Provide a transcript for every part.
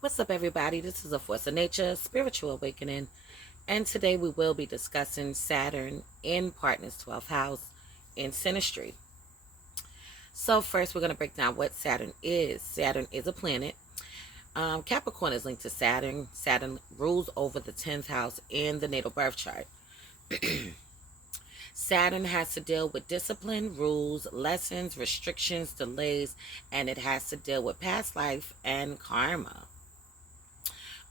What's up, everybody? This is A Force of Nature, Spiritual Awakening, and today we will be discussing Saturn in Partner's 12th house in Synastry. So first, we're going to break down what Saturn is. Saturn is a planet. Capricorn is linked to Saturn. Saturn rules over the 10th house in the natal birth chart. Saturn has to deal with discipline, rules, lessons, restrictions, delays, and it has to deal with past life and karma.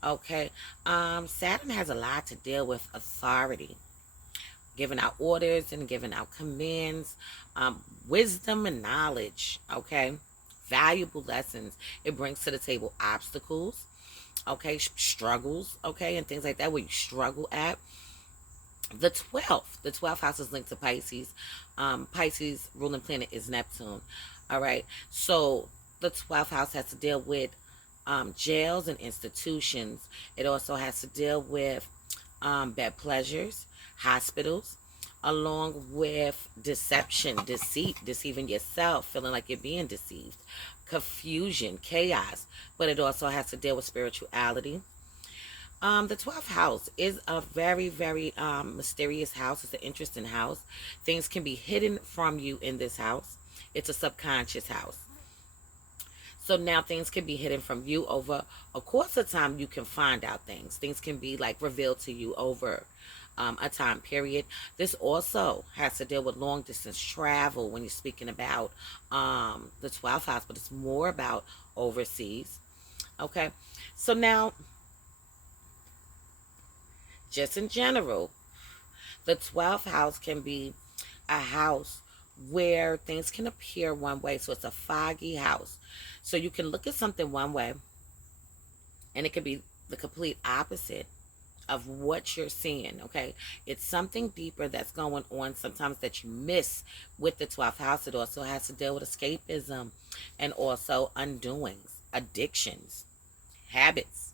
Okay. Saturn has a lot to deal with authority, giving out orders and giving out commands, wisdom and knowledge. Okay. Valuable lessons. It brings to the table obstacles, okay, struggles, okay, and things like that where you struggle at. The 12th house is linked to Pisces. Pisces ruling planet is Neptune. All right. So the 12th house has to deal with jails and institutions. It also has to deal with bad pleasures, hospitals, along with deception, deceit, deceiving yourself, feeling like you're being deceived, confusion, chaos. But it also has to deal with spirituality. The 12th house is a very, very mysterious house. It's an interesting house. Things can be hidden from you in this house. It's a subconscious house. So now things can be hidden from you over a course of time. You can find out things. Things can be like revealed to you over a time period. This also has to deal with long distance travel when you're speaking about the 12th house, but it's more about overseas. Okay. So now, just in general, the 12th house can be a house where things can appear one way. So it's a foggy house. So you can look at something one way and it could be the complete opposite of what you're seeing. Okay. It's something deeper that's going on sometimes that you miss with the 12th house. It also has to deal with escapism and also undoings, addictions, habits.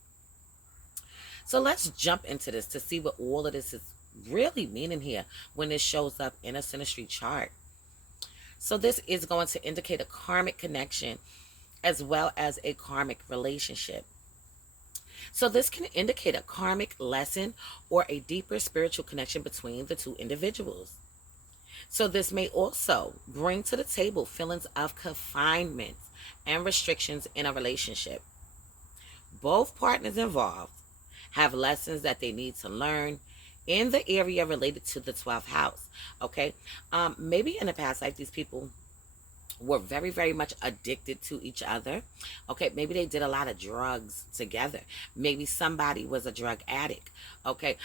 So let's jump into this to see what all of this is really meaning here when this shows up in a synastry chart. So this is going to indicate a karmic connection as well as a karmic relationship. So this can indicate a karmic lesson or a deeper spiritual connection between the two individuals. So this may also bring to the table feelings of confinement and restrictions in a relationship. Both partners involved have lessons that they need to learn in the area related to the 12th house. Okay. Maybe in the past life, these people were very, very much addicted to each other. Okay. Maybe they did a lot of drugs together. Maybe somebody was a drug addict. Okay.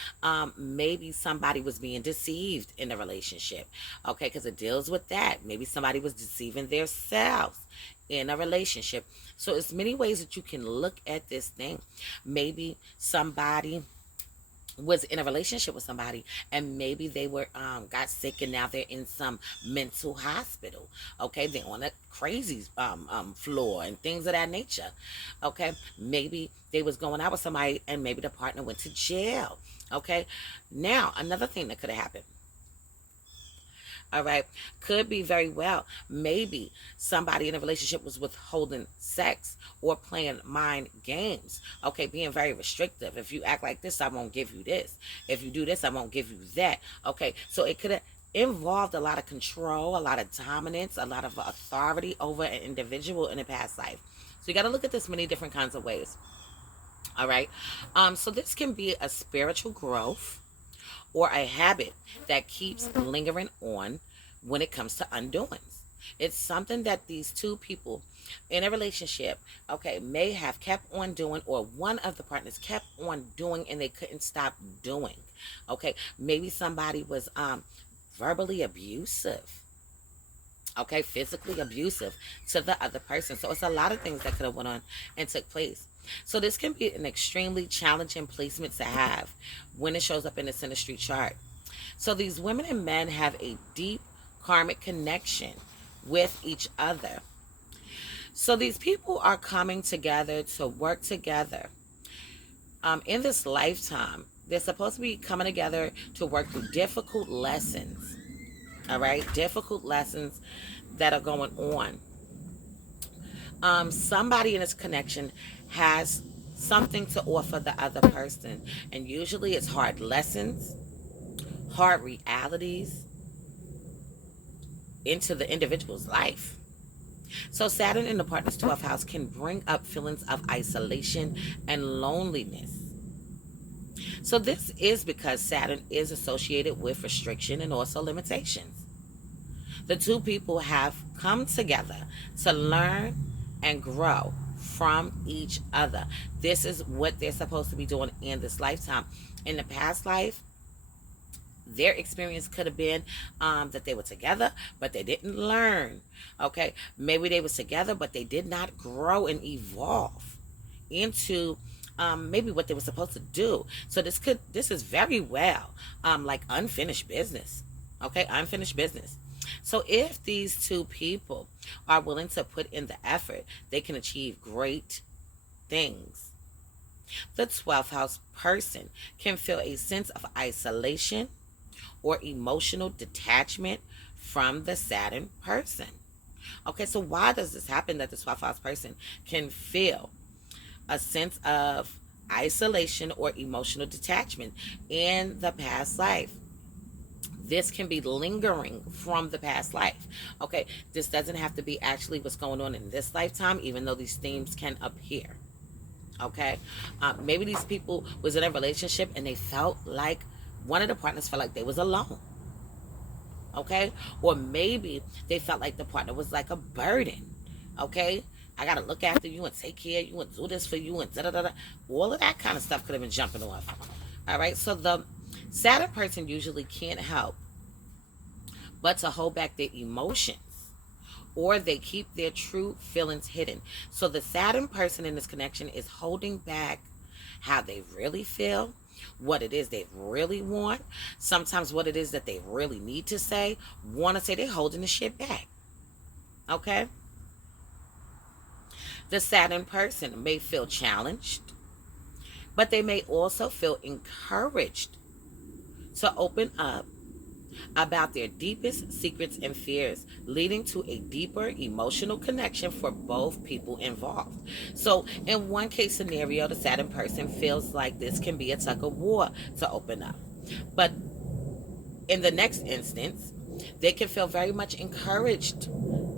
Maybe somebody was being deceived in the relationship. Okay. Because it deals with that. Maybe somebody was deceiving themselves in a relationship. So it's many ways that you can look at this thing. Maybe somebody was in a relationship with somebody and maybe they were got sick and now they're in some mental hospital. Okay, they're on a crazy floor and things of that nature. Okay, maybe they was going out with somebody and maybe the partner went to jail. Okay, now another thing that could have happened, all right, could be very well maybe somebody in a relationship was withholding sex or playing mind games. Okay, being very restrictive. If you act like this, I won't give you this. If you do this, I won't give you that. Okay, so it could have involved a lot of control, a lot of dominance, a lot of authority over an individual in a past life. So you got to look at this many different kinds of ways. All right, so this can be a spiritual growth or a habit that keeps lingering on when it comes to undoings. It's something that these two people in a relationship, okay, may have kept on doing, or one of the partners kept on doing and they couldn't stop doing. Okay, maybe somebody was verbally abusive, okay, physically abusive to the other person. So it's a lot of things that could have went on and took place. So this can be an extremely challenging placement to have when it shows up in the synastry chart. So these women and men have a deep karmic connection with each other. So these people are coming together to work together. In this lifetime, they're supposed to be coming together to work through difficult lessons. All right, difficult lessons that are going on. Somebody in this connection has something to offer the other person. And usually it's hard lessons, hard realities into the individual's life. So Saturn in the partner's 12th house can bring up feelings of isolation and loneliness. So this is because Saturn is associated with restriction and also limitations. The two people have come together to learn and grow from each other. This is what they're supposed to be doing in this lifetime. In the past life, their experience could have been that they were together, but they didn't learn. Okay, maybe they were together, but they did not grow and evolve into maybe what they were supposed to do. So this is very well like unfinished business. Okay, unfinished business. So if these two people are willing to put in the effort, they can achieve great things. The 12th house person can feel a sense of isolation or emotional detachment from the Saturn person. Okay, so why does this happen that the 12th house person can feel a sense of isolation or emotional detachment in the past life? This can be lingering from the past life. Okay, this doesn't have to be actually what's going on in this lifetime, even though these themes can appear. Okay, maybe these people was in a relationship and they felt like one of the partners felt like they was alone. Okay, or maybe they felt like the partner was like a burden. Okay, I gotta look after you and take care of you and do this for you and da da da. All of that kind of stuff could have been jumping off. All right, so the Saturn person usually can't help but to hold back their emotions, or they keep their true feelings hidden. So the Saturn person in this connection is holding back how they really feel, what it is they really want, sometimes what it is that they really need to say, want to say. They're holding the shit back. Okay? The Saturn person may feel challenged, but they may also feel encouraged to open up about their deepest secrets and fears, leading to a deeper emotional connection for both people involved. So in one case scenario, the Saturn person feels like this can be a tug of war to open up. But in the next instance, they can feel very much encouraged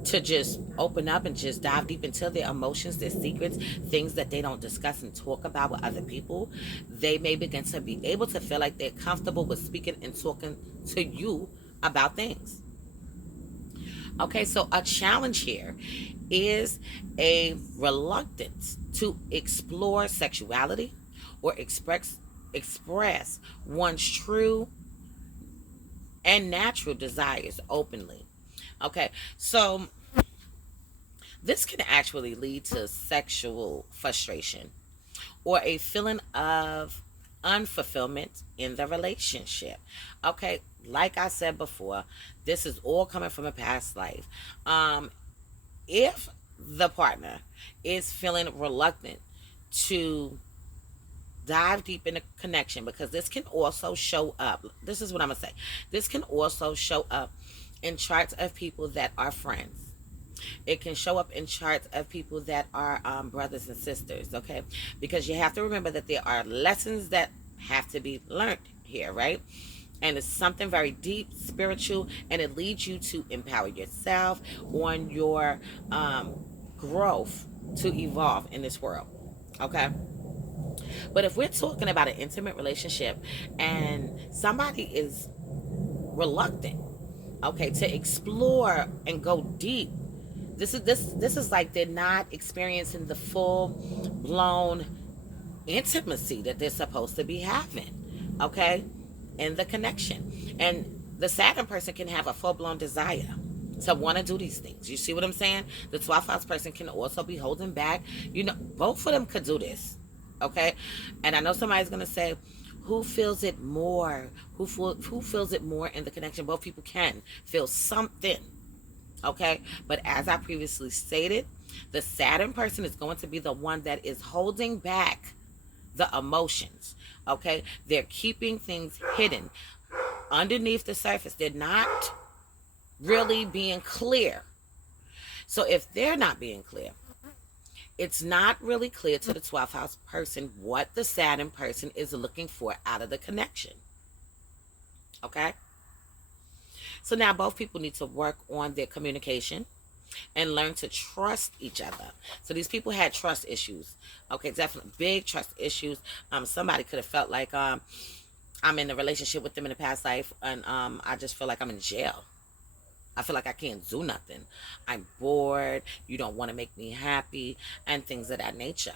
to just open up and just dive deep into their emotions, their secrets, things that they don't discuss and talk about with other people. They may begin to be able to feel like they're comfortable with speaking and talking to you about things. Okay, so a challenge here is a reluctance to explore sexuality or express one's true and natural desires openly. Okay, so this can actually lead to sexual frustration or a feeling of unfulfillment in the relationship. Okay, like I said before, this is all coming from a past life. If the partner is feeling reluctant to dive deep in the connection, because this can also show up, this is what I'm gonna say, this can also show up in charts of people that are friends. It can show up in charts of people that are brothers and sisters. Okay, because you have to remember that there are lessons that have to be learned here, right? And it's something very deep, spiritual, and it leads you to empower yourself on your growth to evolve in this world. Okay, but if we're talking about an intimate relationship and somebody is reluctant, okay, to explore and go deep, this is like they're not experiencing the full blown intimacy that they're supposed to be having, okay, in the connection. And the Saturn person can have a full blown desire to want to do these things. You see what I'm saying? The 12th house person can also be holding back. You know, both of them could do this, okay? And I know somebody's gonna say, who feels it more? Who feels it more in the connection? Both people can feel something. Okay, but as I previously stated, the Saturn person is going to be the one that is holding back the emotions. Okay, they're keeping things hidden underneath the surface. They're not really being clear. So if they're not being clear, It's not really clear to the 12th house person what the Saturn person is looking for out of the connection. Okay? So now both people need to work on their communication and learn to trust each other. So these people had trust issues. Okay, definitely big trust issues. Somebody could have felt like I'm in a relationship with them in a past life, and I just feel like I'm in jail. I feel like I can't do nothing. I'm bored. You don't want to make me happy, and things of that nature.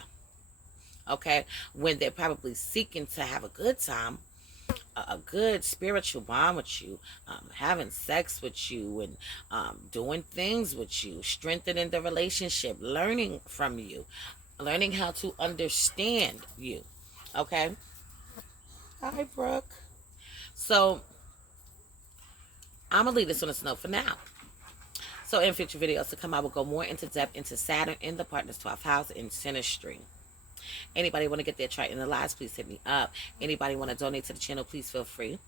Okay, when they're probably seeking to have a good time, a good spiritual bond with you, having sex with you, and doing things with you, strengthening the relationship, learning from you, learning how to understand you. Okay. Hi, Brooke. So I'm gonna leave this on a note for now. So in future videos to come, I will go more into depth into Saturn in the partner's 12th house in Synastry. Anybody want to get their chart in the lives, please hit me up. Anybody want to donate to the channel, please feel free.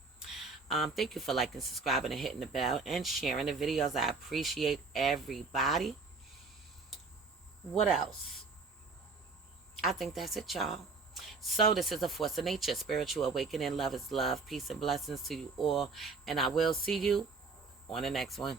Thank you for liking, subscribing, and hitting the bell and sharing the videos. I appreciate everybody. What else? I think that's it, y'all. So this is a force of nature, spiritual awakening. Love is love. Peace and blessings to you all. And I will see you on the next one.